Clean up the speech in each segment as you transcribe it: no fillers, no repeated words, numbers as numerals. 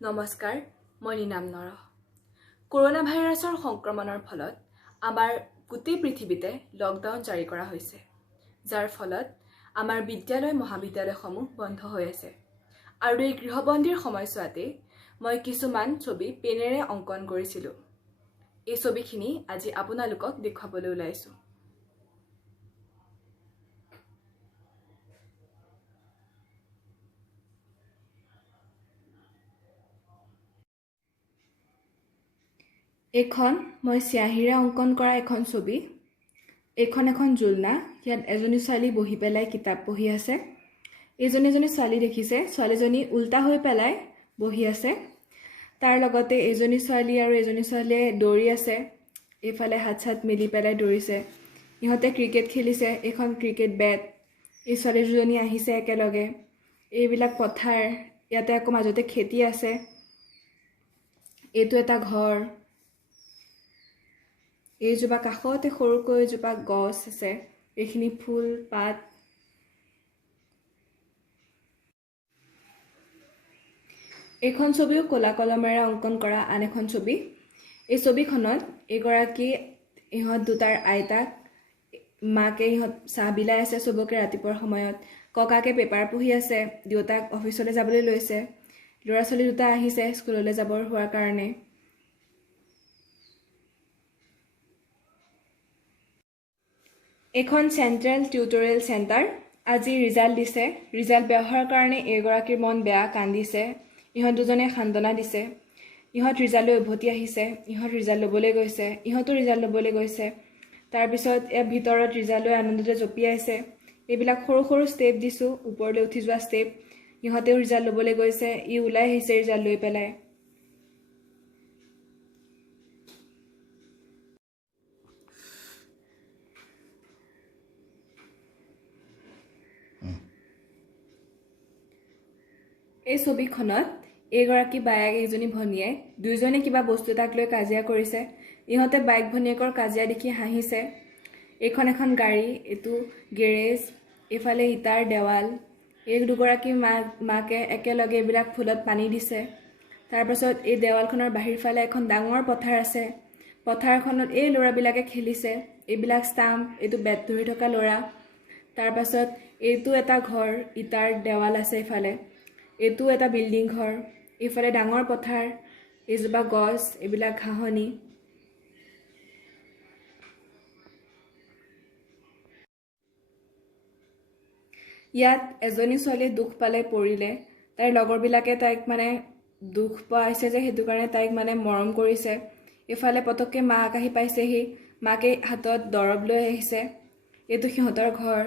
নমস্কাৰ, মই নীনাম নৰ। কৰোনা ভাইৰাছৰ সংক্ৰমণৰ ফলত আমাৰ গোটেই পৃথিৱীতে লকডাউন জাৰি কৰা হৈছে, যাৰ ফলত আমাৰ বিদ্যালয় মহাবিদ্যালয়সমূহ বন্ধ হৈ আছে। আৰু এই গৃহবন্দীৰ সময়ছোৱাতে মই কিছুমান ছবি পেনেৰে অংকন কৰিছিলোঁ। এই ছবিখিনি আজি আপোনালোকক দেখুৱাবলৈ ওলাইছোঁ। এইখন মই চিয়াহীৰে অংকন কৰা এখন ছবি। এইখন এখন জুলনা। ইয়াত এজনী ছোৱালী বহি পেলাই কিতাপ পঢ়ি আছে। এজনী ছোৱালী দেখিছে, ছোৱালীজনী উল্টা হৈ পেলাই বহি আছে। তাৰ লগতে এজনী ছোৱালী আৰু এজনী ছোৱালীয়ে দৌৰি আছে, এইফালে হাত চাত মেলি পেলাই দৌৰিছে। ইহঁতে ক্ৰিকেট খেলিছে, এইখন ক্ৰিকেট বেট। এই ছোৱালী দুজনী আহিছে একেলগে। এইবিলাক পথাৰ, ইয়াতে আকৌ মাজতে খেতি আছে। এইটো এটা ঘৰ। এইজোপা কাষতে সৰুকৈ এজোপা গছ আছে, এইখিনি ফুল পাত। এইখন ছবিও ক'লা কলমেৰে অংকন কৰা আন এখন ছবি। এই ছবিখনত ইহঁত দুটাৰ আইতাক, মাকে ইহঁত চাহ বিলাই আছে চবকে ৰাতিপুৱাৰ সময়ত। ককাকে পেপাৰ পঢ়ি আছে, দেউতাক অফিচলৈ যাবলৈ লৈছে। ল'ৰা ছোৱালী দুটা আহিছে স্কুললৈ যাবৰ হোৱাৰ কাৰণে। এখন চেণ্ট্ৰেল টিউটৰিয়েল চেণ্টাৰ। আজি ৰিজাল্ট দিছে। ৰিজাল্ট বেয়া হোৱাৰ কাৰণে এইগৰাকীৰ মন বেয়া, কান্দিছে। ইহঁত দুজনে সান্তনা দিছে। ইহঁত ৰিজাল্ট লৈ উভতি আহিছে, ইহঁত ৰিজাল্ট ল'বলৈ গৈছে, ইহঁতো ৰিজাল্ট ল'বলৈ গৈছে। তাৰপিছত ভিতৰত ৰিজাল্ট লৈ আনন্দতে জঁপিয়াইছে। এইবিলাক সৰু সৰু ষ্টেপ দিছোঁ, ওপৰলৈ উঠি যোৱা ষ্টেপ। ইহঁতেও ৰিজাল্ট ল'বলৈ গৈছে, ওলাই আহিছে ৰিজাল্ট লৈ পেলাই। এই ছবিখনত এইগৰাকী বায়েক, এইজনী ভনীয়েক, দুয়োজনে কিবা বস্তু এটাক লৈ কাজিয়া কৰিছে। ইহঁতে বাইক ভনীয়েকৰ কাজিয়া দেখি হাঁহিছে। এইখন এখন গাড়ী, এইটো গেৰেজ। এইফালে ইটাৰ দেৱাল। এই দুগৰাকী মাকে একেলগে এইবিলাক ফুলত পানী দিছে। তাৰপাছত এই দেৱালখনৰ বাহিৰ ফালে এখন ডাঙৰ পথাৰ আছে। পথাৰখনত এই ল'ৰাবিলাকে খেলিছে। এইবিলাক ষ্টাম্প, এইটো বেট ধৰি থকা ল'ৰা। তাৰপাছত এইটো এটা ঘৰ, ইটাৰ দেৱাল আছে এইফালে। এইটো এটা বিল্ডিং ঘৰ। এইফালে ডাঙৰ পথাৰ, এইজোপা গছ, এইবিলাক ঘাঁহনি। ইয়াত এজনী ছোৱালীয়ে দুখ পালে, পৰিলে। তাইৰ লগৰবিলাকে তাইক দুখ পাইছে যে সেইটো কাৰণে তাইক মৰম কৰিছে। এইফালে পটককৈ মাক আহি পাইছেহি, মাকে হাতত দৰৱ লৈ আহিছে। এইটো সিহঁতৰ ঘৰ।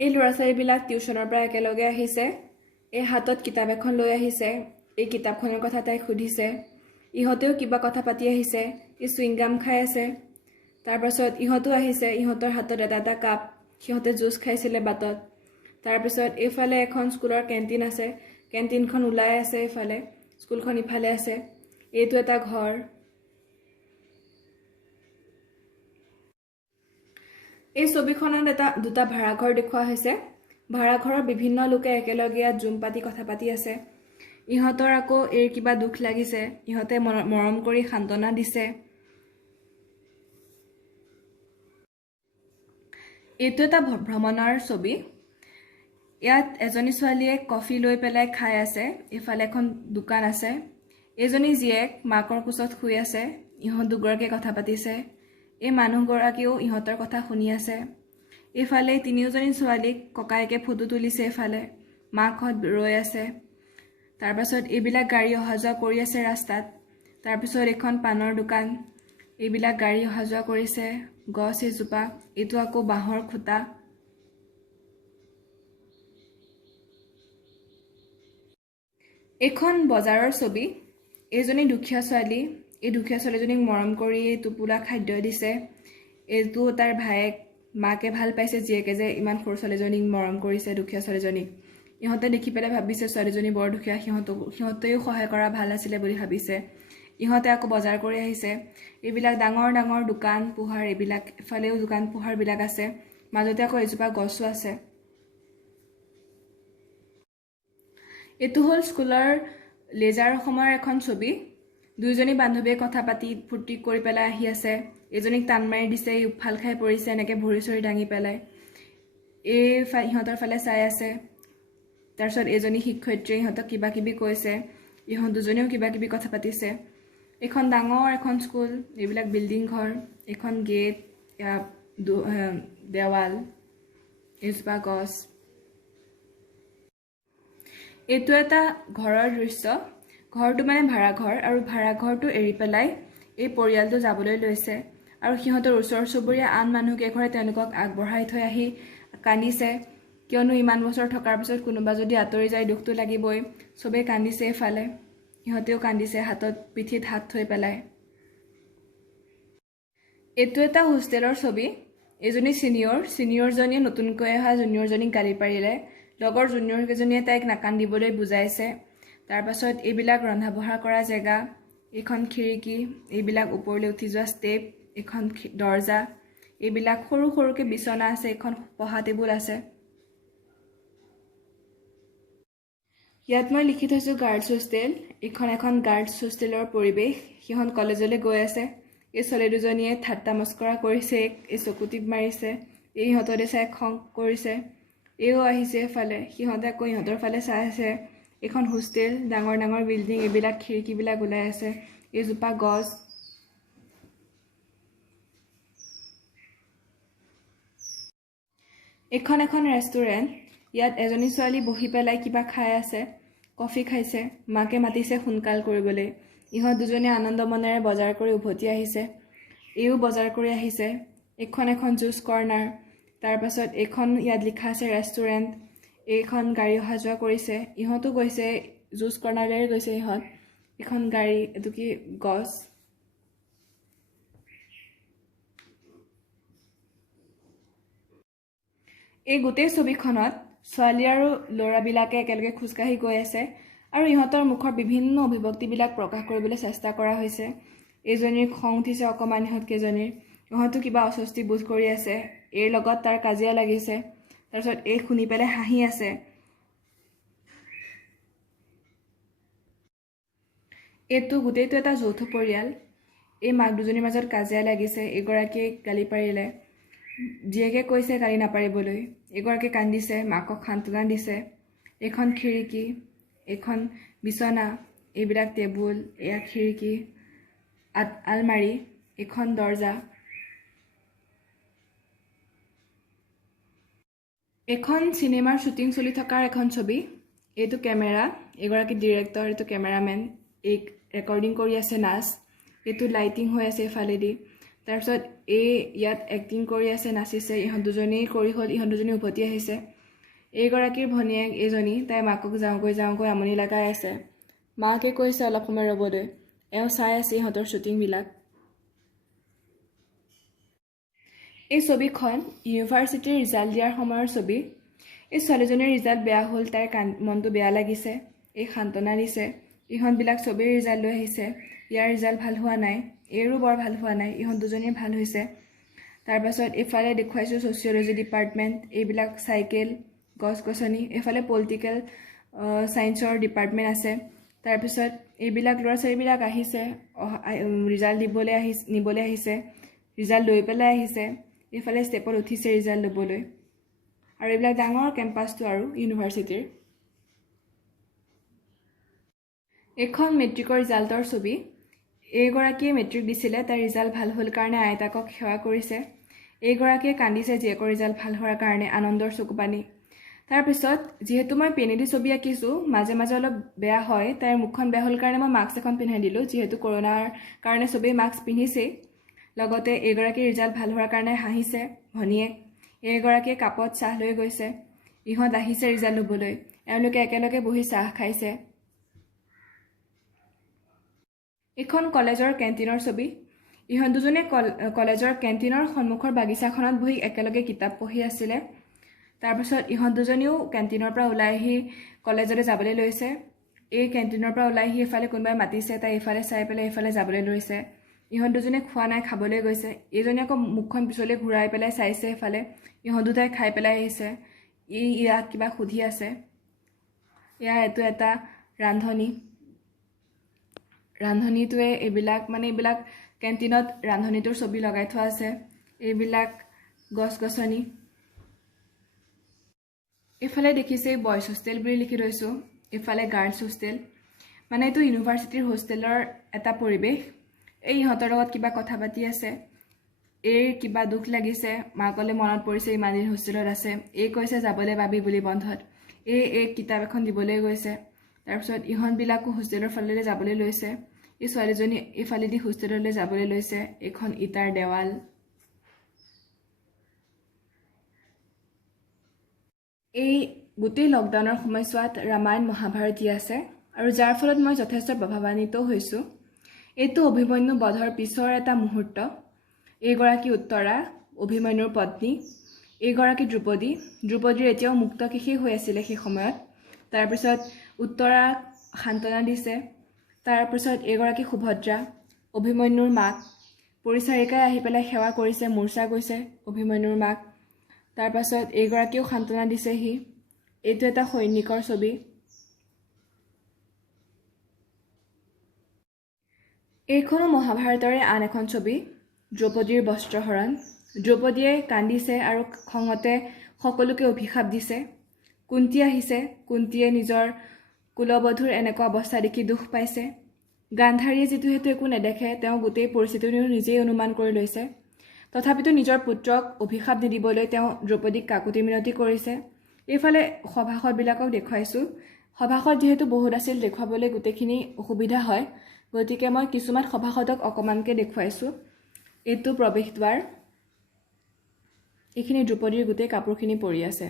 এই ল'ৰা ছোৱালীবিলাক টিউশ্যনৰ পৰা একেলগে আহিছে। এই হাতত কিতাপ এখন লৈ আহিছে। এই কিতাপখনৰ কথা তাইক সুধিছে। ইহঁতেও কিবা কথা পাতি আহিছে। এই চুইংগাম খাই আছে। তাৰপাছত ইহঁতো আহিছে, ইহঁতৰ হাতত এটা এটা কাপ, সিহঁতে জুচ খাইছিলে বাটত। তাৰপিছত এইফালে এখন স্কুলৰ কেণ্টিন আছে। কেণ্টিনখন ওলাই আছে এইফালে, স্কুলখন ইফালে আছে। এইটো এটা ঘৰ। এই ছবিখনত দুটা ভাড়াঘৰ দেখুওৱা হৈছে। ভাড়াঘৰৰ বিভিন্ন লোকে একেলগে ইয়াত জুম পাতি কথা পাতি আছে। ইহঁতৰ আকৌ কিবা দুখ লাগিছে, ইহঁতে মৰম কৰি সান্তনা দিছে। এইটো এটা ভ্ৰমণৰ ছবি। ইয়াত এজনী ছোৱালীয়ে কফি লৈ পেলাই খাই আছে। এইফালে এখন দোকান আছে। এজনী জীয়েক মাকৰ কোচত শুই আছে। ইহঁত দুগৰাকীয়ে কথা পাতিছে। এই মানুহগৰাকীও ইহঁতৰ কথা শুনি আছে। এইফালে তিনিওজনী ছোৱালীক ককায়েকে ফটো তুলিছে। এইফালে মাকহঁত ৰৈ আছে। তাৰপাছত এইবিলাক গাড়ী অহা যোৱা কৰি আছে ৰাস্তাত। তাৰপিছত এখন পাণৰ দোকান। এইবিলাক গাড়ী অহা যোৱা কৰিছে। গছ এজোপা, এইটো আকৌ বাঁহৰ খুঁটা। এইখন বজাৰৰ ছবি। এইজনী দুখীয়া ছোৱালী। এই দুখীয়া ছোৱালীজনীক মৰম কৰি টোপোলা খাদ্য দিছে। এইটো তাৰ ভায়েক। মাকে ভাল পাইছে জীয়েকে যে ইমান সৰু ছোৱালীজনীক মৰম কৰিছে, দুখীয়া ছোৱালীজনীক। ইহঁতে দেখি পেলাই ভাবিছে ছোৱালীজনী বৰ দুখীয়া, সিহঁতেও সহায় কৰা ভাল আছিলে বুলি ভাবিছে। ইহঁতে আকৌ বজাৰ কৰি আহিছে। এইবিলাক ডাঙৰ ডাঙৰ দোকান পোহাৰ, এইবিলাক এফালেও দোকান পোহাৰবিলাক আছে। মাজতে আকৌ এজোপা গছো আছে এটো হল স্কুলৰ লেজাৰ সময়ৰ এখন ছবি দুইজনী বান্ধৱীয়ে কথা পাতি ফুৰ্তি কৰি পেলাই আহি আছে এজনীক টান মাৰি দিছে উফাল খাই পৰিছে এনেকৈ ভৰি চৰি দাঙি পেলাই এই ইহঁতৰ ফালে চাই আছে তাৰপিছত এজনী শিক্ষয়িত্ৰীয়ে ইহঁতক কিবা কিবি কৈছে ইহঁত দুজনীও কিবা কিবি কথা পাতিছে এখন ডাঙৰ এখন স্কুল এইবিলাক বিল্ডিং ঘৰ এখন গেট দেৱাল এজোপা গছ এইটো এটা ঘৰৰ দৃশ্য ঘৰটো মানে ভাড়া ঘৰ আৰু ভাড়া ঘৰটো এৰি পেলাই এই পৰিয়ালটো যাবলৈ লৈছে আৰু সিহঁতৰ ওচৰ চুবুৰীয়া আন মানুহকেইঘৰে তেওঁলোকক আগবঢ়াই থৈ আহি কান্দিছে কিয়নো ইমান বছৰ থকাৰ পিছত কোনোবা যদি আঁতৰি যায় দুখটো লাগিবই চবেই কান্দিছে এফালে ইহঁতেও কান্দিছে হাতত পিঠিত হাত থৈ পেলাই এইটো এটা হোষ্টেলৰ ছবি এজনী সিনিয়ৰজনীয়ে নতুনকৈ অহা জুনিয়ৰজনীক গালি পাৰিলে লগৰ জুনিয়ৰ কেইজনীয়ে তাইক নাকান্দিবলৈ বুজাইছে তাৰপাছত এইবিলাক ৰন্ধা বঢ়া কৰা জেগা এখন খিৰিকী এইবিলাক ওপৰলৈ উঠি যোৱা ষ্টেপ এখন দৰ্জা এইবিলাক সৰু সৰুকৈ বিছনা আছে এখন পঢ়া টেবুল আছে ইয়াত মই লিখি থৈছোঁ গাৰ্লছ হোষ্টেল এখন গাৰ্লছ হোষ্টেলৰ পৰিৱেশ সিহঁত কলেজলৈ গৈ আছে এই ছোৱালী দুজনীয়ে ঠাট্টা মস্কৰা কৰিছে এই চকুটিপ মাৰিছে এই ইহঁতৰে চাই খং কৰিছে এইও আহিছে এফালে সিহঁতে আকৌ ইহঁতৰ ফালে চাই আছে এখন হোষ্টেল ডাঙৰ ডাঙৰ বিল্ডিং এইবিলাক খিৰিকীবিলাক ওলাই আছে এইজোপা গছ এখন ৰেষ্টুৰেণ্ট ইয়াত এজনী ছোৱালী বহি পেলাই কিবা খাই আছে কফি খাইছে মাকে মাতিছে সোনকাল কৰিবলৈ ইহঁত দুজনীয়ে আনন্দ মনেৰে বজাৰ কৰি উভতি আহিছে এইও বজাৰ কৰি আহিছে এখন জুচ কৰ্নাৰ তাৰপাছত এখন ইয়াত লিখা আছে ৰেষ্টুৰেণ্ট এইখন গাড়ী অহা যোৱা কৰিছে ইহঁতো গৈছে জুচ কৰ্নাৰলৈ গৈছে ইহঁত এখন গাড়ী এইটো কি গছ এই গোটেই ছবিখনত ছোৱালী আৰু ল'ৰাবিলাকে একেলগে খোজকাঢ়ি গৈ আছে আৰু ইহঁতৰ মুখৰ বিভিন্ন অভিব্যক্তিবিলাক প্ৰকাশ কৰিবলৈ চেষ্টা কৰা হৈছে এইজনীৰ খং উঠিছে অকণমান ইহঁতকেইজনীৰ ইহঁতো কিবা অস্বস্তি বোধ কৰি আছে এইৰ লগত তাৰ কাজিয়া লাগিছে তাৰপিছত এই শুনি পেলাই হাঁহি আছে এইটো গোটেইটো এটা যৌথ পৰিয়াল এই মাক দুজনীৰ মাজত কাজিয়া লাগিছে এগৰাকীয়ে গালি পাৰিলে জীয়েকে কৈছে গালি নাপাৰিবলৈ এগৰাকীয়ে কান্দিছে মাকক সান্তনা দিছে এখন খিৰিকী এখন বিছনা এইবিলাক টেবুল এয়া খিৰিকী আলমাৰি এখন দৰ্জা এখন চিনেমাৰ শ্বুটিং চলি থকাৰ এখন ছবি এইটো কেমেৰা এগৰাকী ডিৰেক্টৰ এইটো কেমেৰামেন এই ৰেকৰ্ডিং কৰি আছে নাচ এইটো লাইটিং হৈ আছে এফালেদি তাৰপিছত ইয়াত এক্টিং কৰি আছে নাচিছে ইহঁত দুজনেই কৰি হ'ল ইহঁত দুজনী উভতি আহিছে এইগৰাকীৰ ভনীয়েক এজনী তাই মাকক যাওঁগৈ আমনি লগাই আছে মাকে কৈছে অলপ সময় ৰ'বলৈ এওঁ চাই আছে ইহঁতৰ শ্বুটিংবিলাক এই ছবিখন ইউনিভাৰ্চিটিৰ ৰিজাল্ট দিয়াৰ সময়ৰ ছবি এই ছোৱালীজনীৰ ৰিজাল্ট বেয়া হ'ল তাইৰ মনটো বেয়া লাগিছে এই সান্তনা দিছে ইহঁতবিলাক ছবিৰ ৰিজাল্ট লৈ আহিছে ইয়াৰ ৰিজাল্ট ভাল হোৱা নাই এইৰো বৰ ভাল হোৱা নাই ইহঁত দুজনীৰ ভাল হৈছে তাৰপাছত এইফালে দেখুৱাইছোঁ ছ'চিয়লজি ডিপাৰ্টমেণ্ট এইবিলাক চাইকেল গছ গছনি এইফালে পলিটিকেল ছায়েন্সৰ ডিপাৰ্টমেণ্ট আছে তাৰপিছত এইবিলাক ল'ৰা ছোৱালীবিলাক আহিছে ৰিজাল্ট নিবলৈ আহিছে ৰিজাল্ট লৈ পেলাই আহিছে এইফালে ষ্টেপত উঠিছে ৰিজাল্ট ল'বলৈ আৰু এইবিলাক ডাঙৰ কেম্পাছটো আৰু ইউনিভাৰ্চিটিৰ এখন মেট্ৰিকৰ ৰিজাল্টৰ ছবি এইগৰাকীয়ে মেট্ৰিক দিছিলে তাইৰ ৰিজাল্ট ভাল হ'ল কাৰণে আইতাকক সেৱা কৰিছে এইগৰাকীয়ে কান্দিছে জীয়েকৰ ৰিজাল্ট ভাল হোৱাৰ কাৰণে আনন্দৰ চকুপানী তাৰপিছত যিহেতু মই পেনেদি ছবি আঁকিছোঁ মাজে মাজে অলপ বেয়া হয় তাইৰ মুখখন বেয়া হ'ল কাৰণে মই মাস্ক এখন পিন্ধাই দিলোঁ যিহেতু কৰোণাৰ কাৰণে চবেই মাস্ক পিন্ধিছেই লগতে এইগৰাকীৰ ৰিজাল্ট ভাল হোৱাৰ কাৰণে হাঁহিছে ভনীয়েক এইগৰাকীয়ে কাপত চাহ লৈ গৈছে ইহঁত আহিছে ৰিজাল্ট ল'বলৈ এওঁলোকে একেলগে বহি চাহ খাইছে এখন কলেজৰ কেণ্টিনৰ ছবি ইহঁত দুজনে কলেজৰ কেণ্টিনৰ সন্মুখৰ বাগিচাখনত বহি একেলগে কিতাপ পঢ়ি আছিলে তাৰপিছত ইহঁত দুজনীও কেণ্টিনৰ পৰা ওলাই আহি কলেজলৈ যাবলৈ লৈছে এই কেণ্টিনৰ পৰা ওলাই আহি এফালে কোনোবাই মাতিছে তাই এফালে চাই পেলাই এফালে যাবলৈ লৈছে ইহঁত দুজনে খোৱা নাই, খাবলৈ গৈছে। এইজনী আকৌ মুখখন পিছলৈ ঘূৰাই পেলাই চাইছে এফালে। ইহঁত দুটাই খাই পেলাই আহিছে। ইয়াক কিবা সুধি আছে। এইটো এটা ৰান্ধনী। ৰান্ধনীটোৱে এইবিলাক কেণ্টিনত ৰান্ধনীটোৰ ছবি লগাই থোৱা আছে। এইবিলাক গছ গছনি। এইফালে দেখিছে বয়জ হোষ্টেল বুলি লিখি থৈছোঁ, এইফালে গাৰ্লছ হোষ্টেল। এইটো ইউনিভাৰ্চিটিৰ হোষ্টেলৰ এটা পৰিৱেশ। ইহঁতৰ লগত কিবা কথা পাতি আছে। কিবা দুখ লাগিছে, মাকলৈ মনত পৰিছে ইমান দিন হোষ্টেলত আছে। কৈছে যাবলৈ পাবি বুলি বন্ধত। কিতাপ এখন দিবলৈ গৈছে। তাৰপিছত ইহঁতবিলাকো হোষ্টেলৰ ফালেলৈ যাবলৈ লৈছে। ছোৱালীজনী এইফালেদি হোষ্টেললৈ যাবলৈ লৈছে। এইখন ইটাৰ দেৱাল। গোটেই লকডাউনৰ সময়ছোৱাত ৰামায়ণ মহাভাৰত দি আছে, আৰু যাৰ ফলত মই যথেষ্ট প্ৰভাৱান্বিত হৈছোঁ। এইটো অভিমন্যু বধৰ পিছৰ এটা মুহূৰ্ত। এইগৰাকী উত্তৰা, অভিমন্যুৰ পত্নী। এইগৰাকী দ্ৰুপদীৰ এতিয়াও মুক্ত কেশেই হৈ আছিলে সেই সময়ত। তাৰপিছত উত্তৰাক সান্তনা দিছে। তাৰপিছত এইগৰাকী সুভদ্ৰা, অভিমন্যুৰ মাক। পৰিচাৰিকাই আহি পেলাই সেৱা কৰিছে, মূৰ্ছা গৈছে অভিমন্যুৰ মাক। তাৰপাছত এইগৰাকীও সান্তনা দিছেহি। এইটো এটা সৈনিকৰ ছবি। এইখনো মহাভাৰতৰে আন এখন ছবি, দ্ৰৌপদীৰ বস্ত্ৰহৰণ। দ্ৰৌপদীয়ে কান্দিছে আৰু খঙতে সকলোকে অভিশাপ দিছে। কুন্তী আহিছে। কুন্তীয়ে নিজৰ কুলবধূৰ এনেকুৱা অৱস্থা দেখি দুখ পাইছে। গান্ধাৰীয়ে যিহেতু একো নেদেখে, তেওঁ গোটেই পৰিস্থিতিটো নিজেই অনুমান কৰি লৈছে। তথাপিতো নিজৰ পুত্ৰক অভিশাপ নিদিবলৈ তেওঁ দ্ৰৌপদীক কাকুতি মিনতি কৰিছে। এইফালে সভাসদবিলাকক দেখুৱাইছোঁ। সভাসদ যিহেতু বহুত আছিল, দেখুৱাবলৈ গোটেইখিনি অসুবিধা হয়, গতিকে মই কিছুমান সভাসদক অকণমানকৈ দেখুৱাইছোঁ। এইটো প্ৰৱেশ দ্বাৰ। এইখিনি দ্ৰৌপদীৰ গোটেই কাপোৰখিনি পৰি আছে।